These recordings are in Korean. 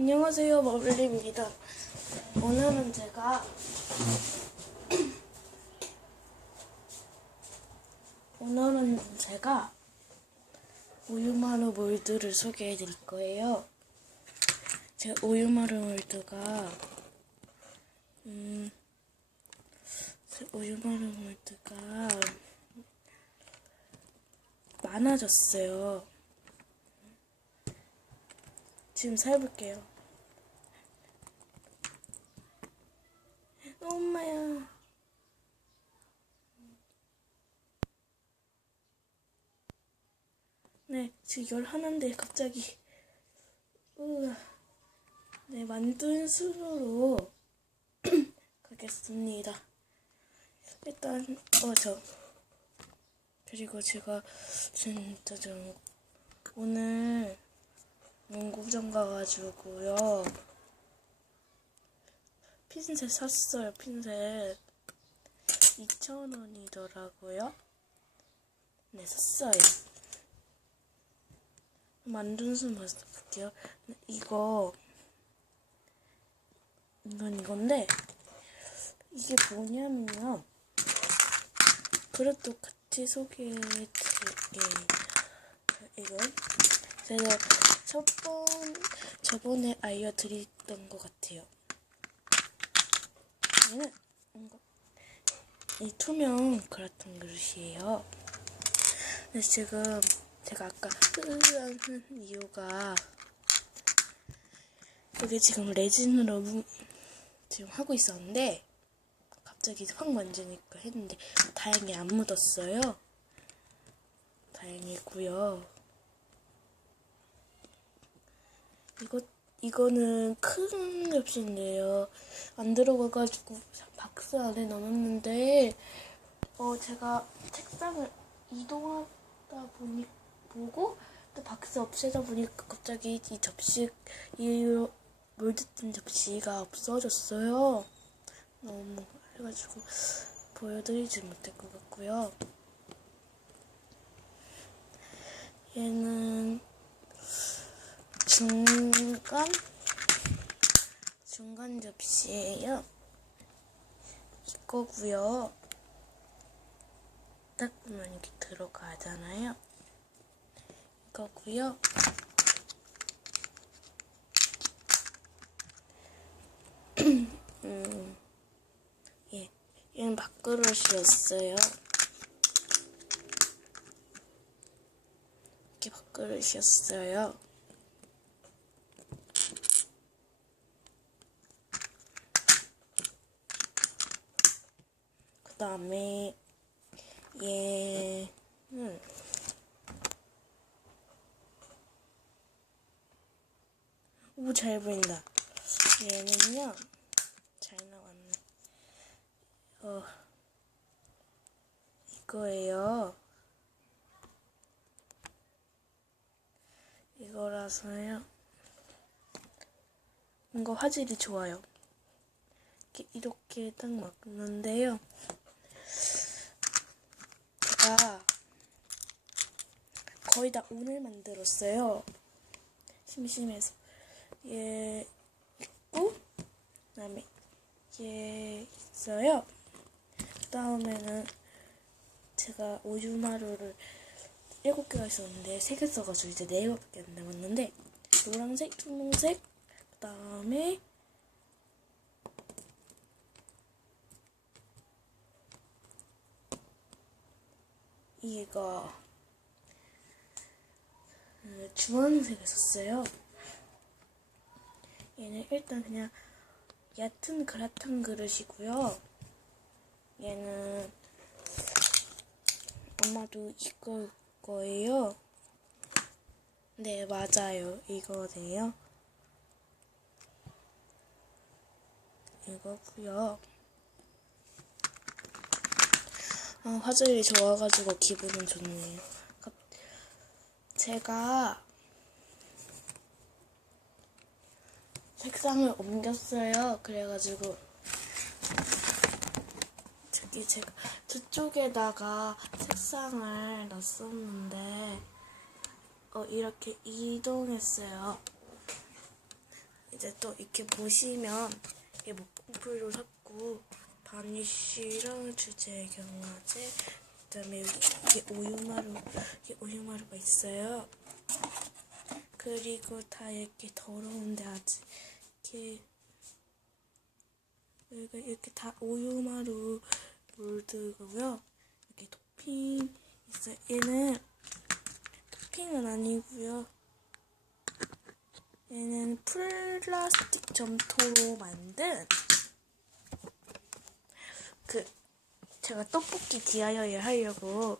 안녕하세요, 머블리입니다. 오늘은 제가 오늘은 제가 우유마루 몰드를 소개해 드릴 거예요. 제 우유마루 몰드가 음, 제 우유마루 몰드가 많아졌어요. 지금 사볼게요. 엄마야. 네, 지금 열 하나인데 갑자기 으, 네 만든 수로 가겠습니다. 일단 어저 그리고 제가 진짜 좀 오늘 농구장 가가지고요. 핀셋 샀어요, 핀셋. 2,000원이더라고요. 네, 샀어요. 만든 수 먼저 볼게요. 이거, 이건 이건데, 이게 뭐냐면요. 그릇도 같이 소개해 드릴게요. 이건 제가 첫 번, 저번에 알려드렸던 것 같아요. 얘는 이 투명 그라탕 그릇이에요. 근데 지금 제가 아까 흐르는 이유가 이게 지금 레진으로 무- 지금 하고 있었는데 갑자기 확 만지니까 했는데 다행히 안 묻었어요. 다행이고요. 이거 이거는 큰 접시인데요. 안 들어가가지고 박스 안에 넣었는데 어 제가 책상을 이동하다 보니 보고 또 박스 없애다 보니까 갑자기 이 접시 이 물듣던 접시가 없어졌어요. 너무 해가지고 보여드리지 못할 것 같고요. 얘는 중간 중간 접시예요. 이거고요. 딱 보면 이렇게 들어가잖아요. 이거고요. 음, 예, 얘는 밥그릇이었어요. 이렇게 밥그릇이었어요. 그 다음에 얘는 오잘 보인다. 얘는요 잘 나왔네. 어 이거예요. 이거라서요. 이거 화질이 좋아요. 이렇게 딱 맞는데요. 제가 거의 다 오늘 만들었어요. 심심해서. 얘 있고, 그 다음에 얘 있어요. 그 다음에는 제가 오유마루를 일곱 개가 있었는데 세개 써가지고 이제 네 개밖에 안 남았는데 노란색, 분홍색, 그 다음에 이거 음, 주황색을 썼어요. 얘는 일단 그냥 얕은 그라탕 그릇이고요. 얘는 아마도 이걸 거예요. 네, 맞아요. 이거네요. 이거고요. 아, 화질이 좋아가지고 기분은 좋네요. 갑- 제가 색상을 옮겼어요. 그래가지고 저기 제가 저쪽에다가 색상을 넣었었는데 어 이렇게 이동했어요. 이제 또 이렇게 보시면 이게 목공풀도 샀고 바니쉬랑 주제 경화제 그다음에 여기 오유마루 이게 오유마루가 있어요. 그리고 다 이렇게 더러운데 아직 이렇게 여기가 이렇게 다 오유마루 몰드고요. 이렇게 토핑 있어요. 얘는 토핑은 아니고요. 얘는 플라스틱 점토로 만든 그 제가 떡볶이 DIY 하려고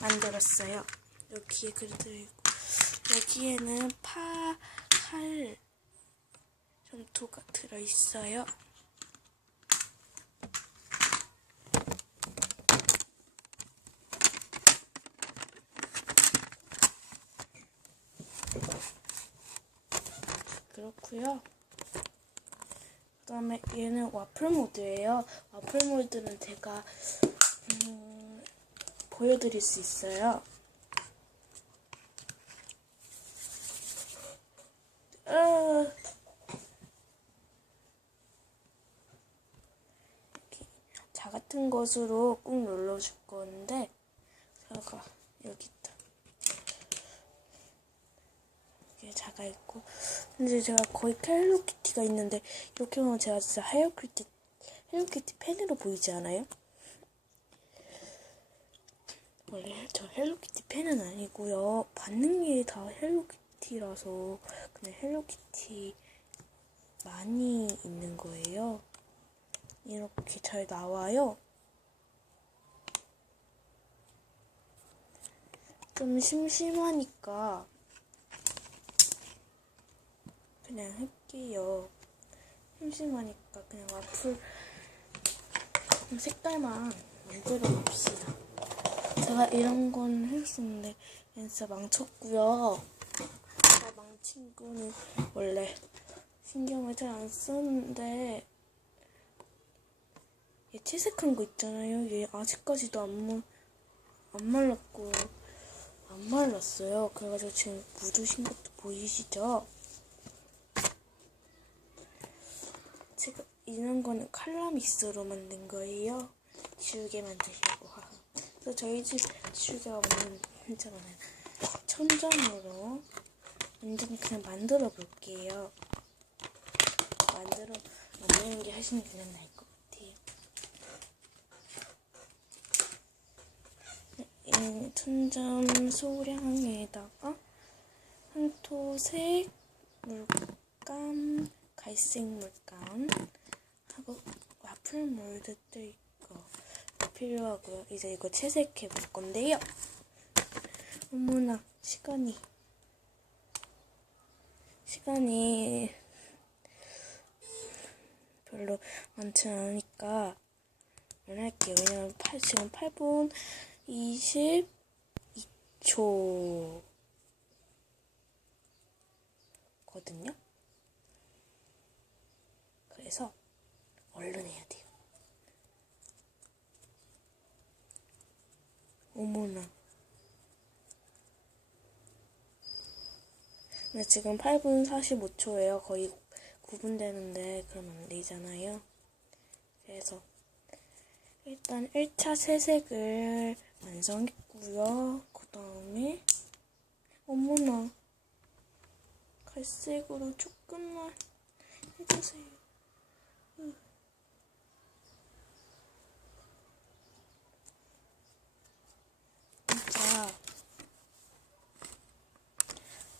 만들었어요. 여기에 그려져 있고 여기에는 파, 칼 점토가 들어 있어요. 그렇고요. 그다음에 얘는 와플 모드예요. 와플 모드는 제가 음, 보여드릴 수 있어요. 아. 자 같은 것으로 꾹 눌러줄 건데 제가 여기 있다. 이게 자가 있고 근데 제가 거의 헬로키티가 있는데 이렇게 보면 제가 진짜 헬로키티 헬로키티 팬으로 보이지 않아요? 원래 저 헬로키티 팬은 아니고요 받는 게다 헬로키티라서 그냥 헬로키티 많이 있는 거예요 이렇게 잘 나와요 좀 심심하니까 그냥 할게요. 심심하니까 그냥 와플 색깔만 만들어 봅시다. 제가 이런 건 했었는데 진짜 망쳤고요. 제가 망친 거는 원래 신경을 잘안 썼는데 얘 채색한 거 있잖아요. 얘 아직까지도 안, 말, 안 말랐고 안 말랐어요. 그래가지고 지금 묻으신 것도 보이시죠? 지금 이런 거는 칼라믹스로 만든 거예요. 지우개 하. 그래서 저희 집 지우개가 완전 진짜 많아요. 천점으로 완전 그냥 만들어 볼게요. 만들어 만드는 게 훨씬 그냥 나을 것 같아요. 이 천점 소량에다가 한토색 물감 갈색 물감 하고 와플 몰드도 있고 필요하고요. 이제 이거 채색해 볼 건데요. 어머나 시간이 시간이 별로 많지 않으니까 안 할게요. 왜냐면 8, 지금 8분 22초 거든요. 그래서 얼른 해야 돼요. 어머나. 근데 지금 8분 45초예요. 거의 9분 되는데 그러면 안 되잖아요. 그래서 일단 1차 세색을 완성했고요. 그 다음에 어머나 갈색으로 조금만 해주세요. 진짜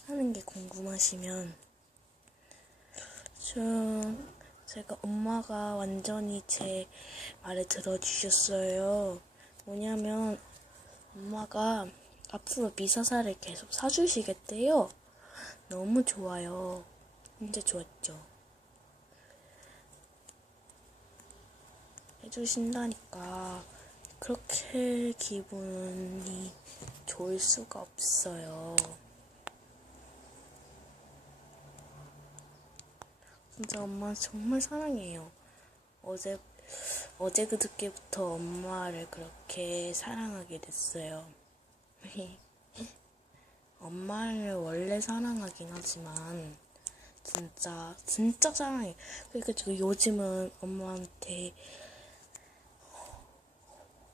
하는 게 궁금하시면 좀 제가 엄마가 완전히 제 말을 들어주셨어요. 뭐냐면 엄마가 앞으로 미사사를 계속 사주시겠대요. 너무 좋아요. 진짜 좋았죠. 해주신다니까 그렇게 기분이 좋을 수가 없어요. 진짜 엄마 정말 사랑해요. 어제 어제 그저께부터 엄마를 그렇게 사랑하게 됐어요. 엄마를 원래 사랑하긴 하지만 진짜 진짜 사랑해. 그래가지고 요즘은 엄마한테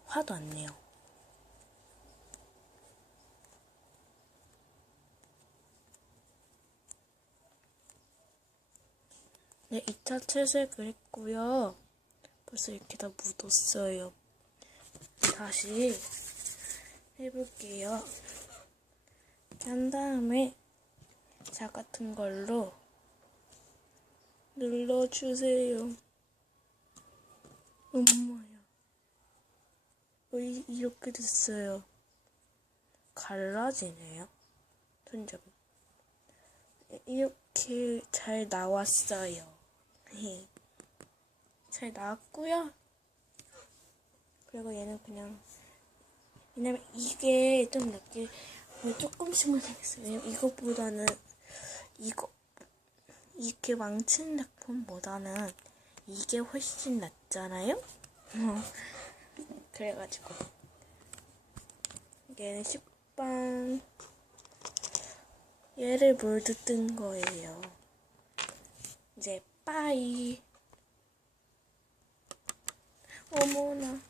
화도 안 내요. 네, 2차 채색을 했고요. 벌써 이렇게 다 묻었어요. 다시 해볼게요. 한 다음에 자 같은 걸로 눌러주세요. 엄마야. 어, 이, 이렇게 됐어요. 갈라지네요. 손잡이. 이렇게 잘 나왔어요. 잘 나왔고요. 그리고 얘는 그냥 왜냐면 이게 좀 이렇게 조금씩만 생겼어요. 왜냐면 이것보다는 이거 이렇게 망친 작품보다는 이게 훨씬 낫잖아요. 그래가지고 얘는 식빵 얘를 뜬 거예요. 이제 빠이 어머나